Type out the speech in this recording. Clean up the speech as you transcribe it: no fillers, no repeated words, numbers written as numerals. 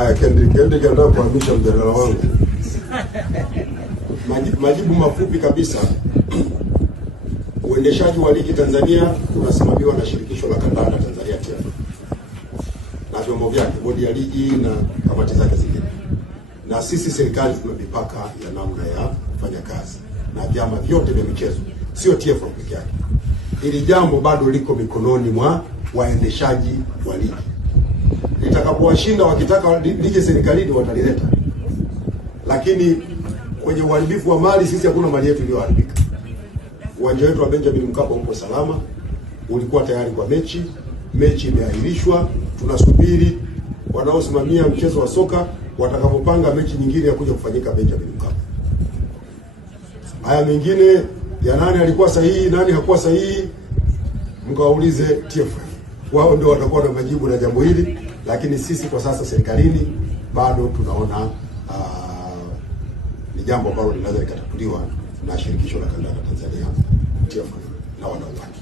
Haya, Kendrick anataka kuhamisha mjadala wangu. Majibu mafupi kabisa. Uendeshaji wa ligi Tanzania unasimamiwa na shirikisho la kandanda Tanzania TFF na vyombo vyake, bodi ya ligi na kamati zake zingine, na sisi serikali tuna mipaka ya namna ya kufanya kazi na vyama vyote vya michezo, sio TFF pekee yake. Hili jambo bado liko mikononi mwa waendeshaji wa ligi. Litakapowashinda wakitaka lije serikalini watalileta, lakini kwenye uharibifu wa mali sisi hakuna mali yetu iliyoharibika. Uwanja wetu wa Benjamin Mkapa uko salama, ulikuwa tayari kwa mechi imeahirishwa. Tunasubiri wanaosimamia mchezo wa soka watakapopanga mechi nyingine ya kuja kufanyika Benjamin Mkapa. Haya mengine ya nani alikuwa sahihi, nani hakuwa sahihi, mkaulize TFF. Wao ndio watakuwa na majibu na jambo hili, lakini sisi kwa sasa serikalini bado tunaona ni jambo ambalo linaweza likatatuliwa na shirikisho la kandanda Tanzania TFF na wadau wake.